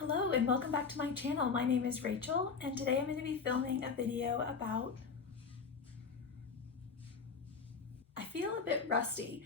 Hello and welcome back to my channel. My name is Rachel and today I'm going to be filming a video about I feel a bit rusty.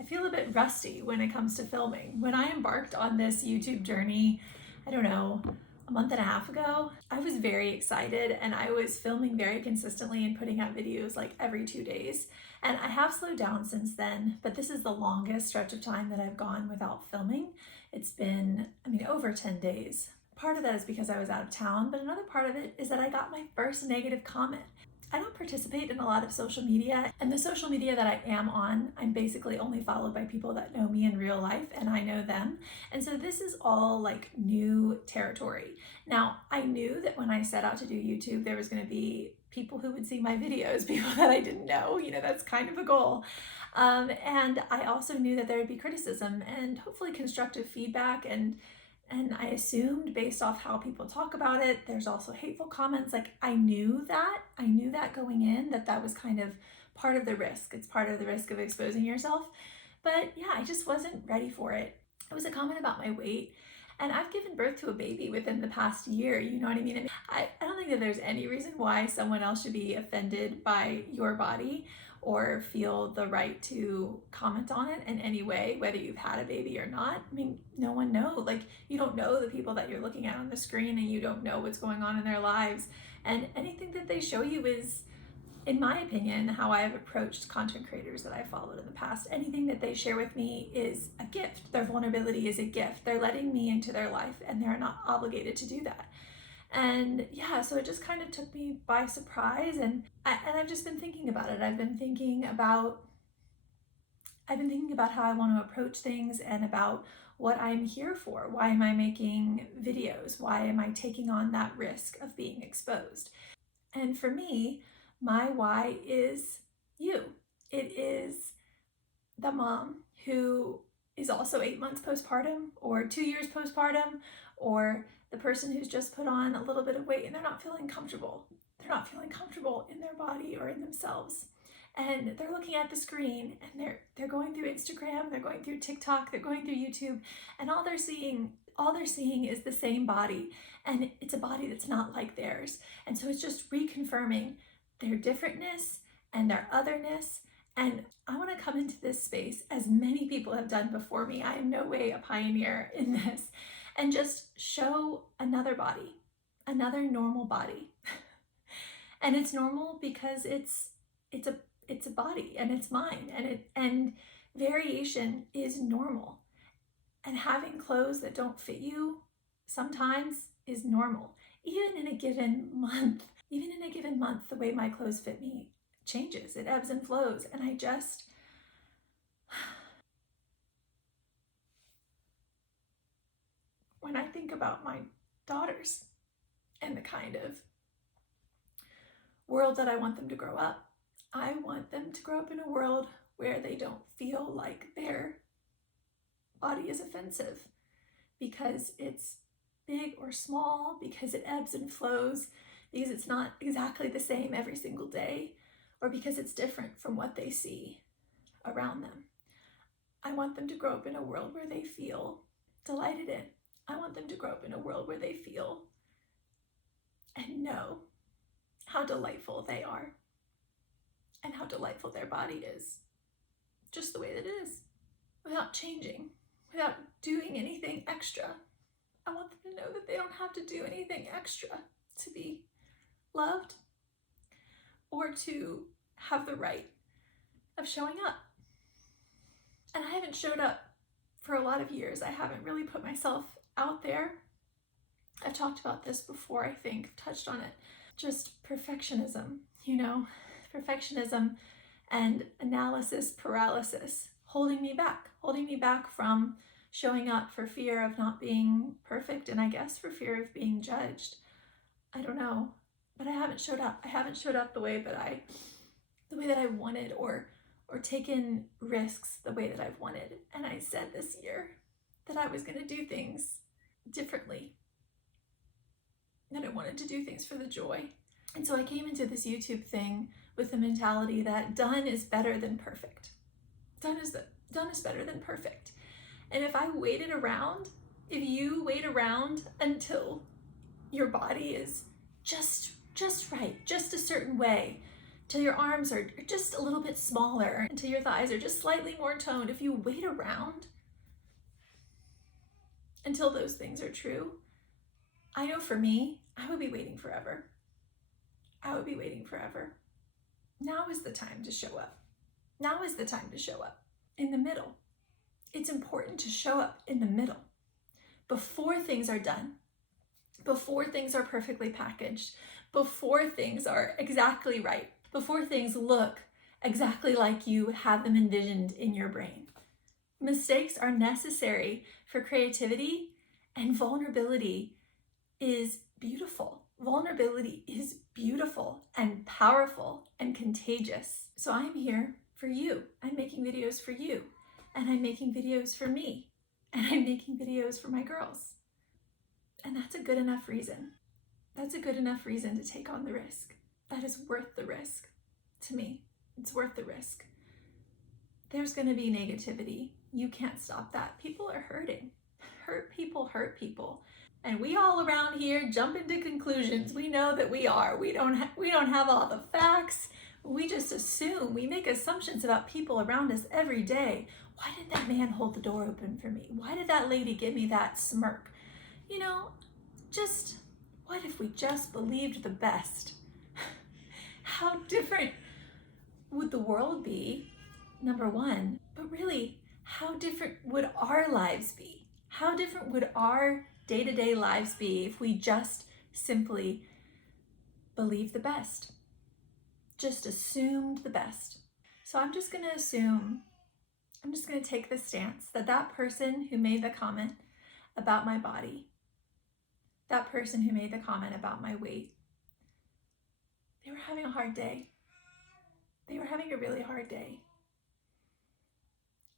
I feel a bit rusty when it comes to filming. When I embarked on this YouTube journey, I don't know, a month and a half ago, I was very excited and I was filming very consistently and putting out videos like every 2 days. And I have slowed down since then, but this is the longest stretch of time that I've gone without filming. It's been, over 10 days. Part of that is because I was out of town, but another part of it is that I got my first negative comment. I don't participate in a lot of social media, and the social media that I am on, I'm basically only followed by people that know me in real life and I know them. And so this is all like new territory. Now, I knew that when I set out to do YouTube, there was going to be people who would see my videos, people that I didn't know, that's kind of a goal. And I also knew that there would be criticism and hopefully constructive feedback, and I assumed based off how people talk about it, there's also hateful comments. Like I knew that going in, that was kind of part of the risk. It's part of the risk of exposing yourself. But yeah, I just wasn't ready for it. It was a comment about my weight. And I've given birth to a baby within the past year, you know what I mean? I don't think that there's any reason why someone else should be offended by your body or feel the right to comment on it in any way, whether you've had a baby or not. No one knows. Like, you don't know the people that you're looking at on the screen and you don't know what's going on in their lives. And anything that they show you is, in my opinion, how I have approached content creators that I followed in the past. Anything that they share with me is a gift. Their vulnerability is a gift. They're letting me into their life and they're not obligated to do that. And yeah, so it just kind of took me by surprise, and I've just been thinking about it. I've been thinking about how I want to approach things and about what I'm here for. Why am I making videos? Why am I taking on that risk of being exposed? And for me, my why is you. It is the mom who is also 8 months postpartum or 2 years postpartum, or the person who's just put on a little bit of weight and they're not feeling comfortable. They're not feeling comfortable in their body or in themselves. And they're looking at the screen and they're going through Instagram, they're going through TikTok, they're going through YouTube, and all they're seeing is the same body, and it's a body that's not like theirs. And so it's just reconfirming their differentness and their otherness. And I want to come into this space, as many people have done before me. I am no way a pioneer in this, and just show another body, another normal body. And it's normal because it's a body and it's mine, and variation is normal. And having clothes that don't fit you sometimes is normal. Even in a given month, the way my clothes fit me changes. It ebbs and flows. And when I think about my daughters and the kind of world that I want them to grow up, I want them to grow up in a world where they don't feel like their body is offensive because it's big or small, because it ebbs and flows, because it's not exactly the same every single day, or because it's different from what they see around them. I want them to grow up in a world where they feel delighted in. I want them to grow up in a world where they feel and know how delightful they are and how delightful their body is, just the way that it is, without changing, without doing anything extra. I want them to know that they don't have to do anything extra to be loved or to have the right of showing up. And I haven't showed up for a lot of years. I haven't really put myself out there. I've talked about this before, I think, touched on it. Just perfectionism, perfectionism and analysis paralysis, holding me back from showing up for fear of not being perfect, and I guess for fear of being judged. I don't know, but I haven't showed up. I haven't showed up the way that I wanted, or taken risks the way that I've wanted. And I said this year that I was going to do things differently, that I wanted to do things for the joy. And so I came into this YouTube thing with the mentality that done is better than perfect. Done is better than perfect. And if I waited around If you wait around until your body is just right, just a certain way, till your arms are just a little bit smaller, until your thighs are just slightly more toned, if you wait around until those things are true, I know for me, I would be waiting forever. I would be waiting forever. Now is the time to show up. Now is the time to show up in the middle. It's important to show up in the middle before things are done, before things are perfectly packaged, before things are exactly right, before things look exactly like you have them envisioned in your brain. Mistakes are necessary for creativity, and vulnerability is beautiful. Vulnerability is beautiful and powerful and contagious. So I'm here for you. I'm making videos for you, and I'm making videos for me, and I'm making videos for my girls. And that's a good enough reason. That's a good enough reason to take on the risk. That is worth the risk. To me, it's worth the risk. There's going to be negativity. You can't stop that. People are hurting. Hurt people hurt people. And we all around here jump into conclusions. We know that we are. We don't have all the facts. We just assume. We make assumptions about people around us every day. Why did that man hold the door open for me? Why did that lady give me that smirk? You know, just what if we just believed the best? How different would the world be, number one, but really, how different would our lives be? How different would our day-to-day lives be if we just simply believed the best? Just assumed the best. So I'm just going to take the stance that that person who made the comment about my body, that person who made the comment about my weight, they were having a hard day. They were having a really hard day.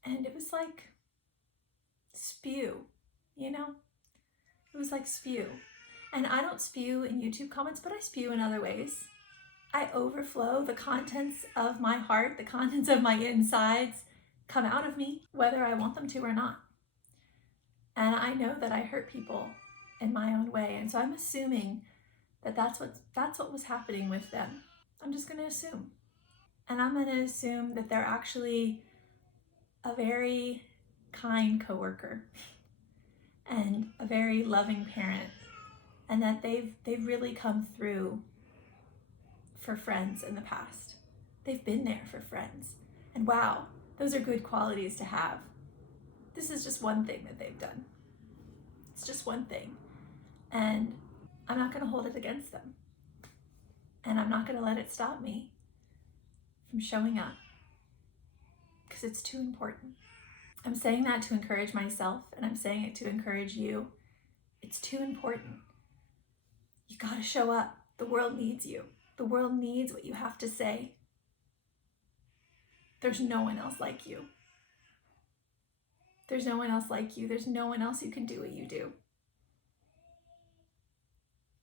And it was like spew, you know? It was like spew. And I don't spew in YouTube comments, but I spew in other ways. I overflow. The contents of my heart, the contents of my insides come out of me, whether I want them to or not. And I know that I hurt people in my own way. And so I'm assuming that that's what was happening with them. I'm just going to assume. And I'm going to assume that they're actually a very kind coworker and a very loving parent, and that they've really come through for friends in the past. They've been there for friends. And wow, those are good qualities to have. This is just one thing that they've done. It's just one thing. And I'm not going to hold it against them. And I'm not going to let it stop me from showing up, because it's too important. I'm saying that to encourage myself, and I'm saying it to encourage you. It's too important. You gotta show up. The world needs you. The world needs what you have to say. There's no one else like you. There's no one else like you. There's no one else who can do what you do.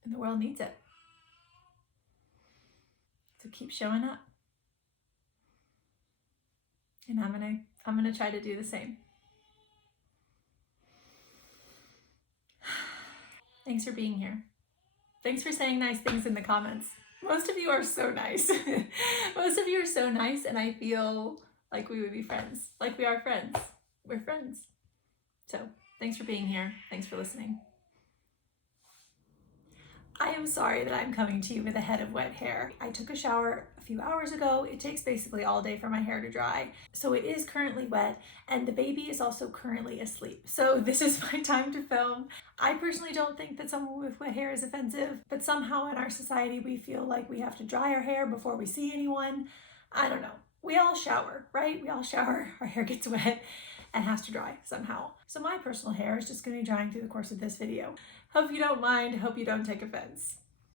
And the world needs it. So keep showing up. And I'm gonna try to do the same. Thanks for being here. Thanks for saying nice things in the comments. Most of you are so nice. Most of you are so nice, and I feel like we would be friends. Like we are friends. We're friends. So thanks for being here. Thanks for listening. I am sorry that I'm coming to you with a head of wet hair. I took a shower a few hours ago. It takes basically all day for my hair to dry. So it is currently wet, and the baby is also currently asleep. So this is my time to film. I personally don't think that someone with wet hair is offensive, but somehow in our society we feel like we have to dry our hair before we see anyone. I don't know. We all shower, right? We all shower, our hair gets wet and has to dry somehow. So my personal hair is just gonna be drying through the course of this video. Hope you don't mind, hope you don't take offense.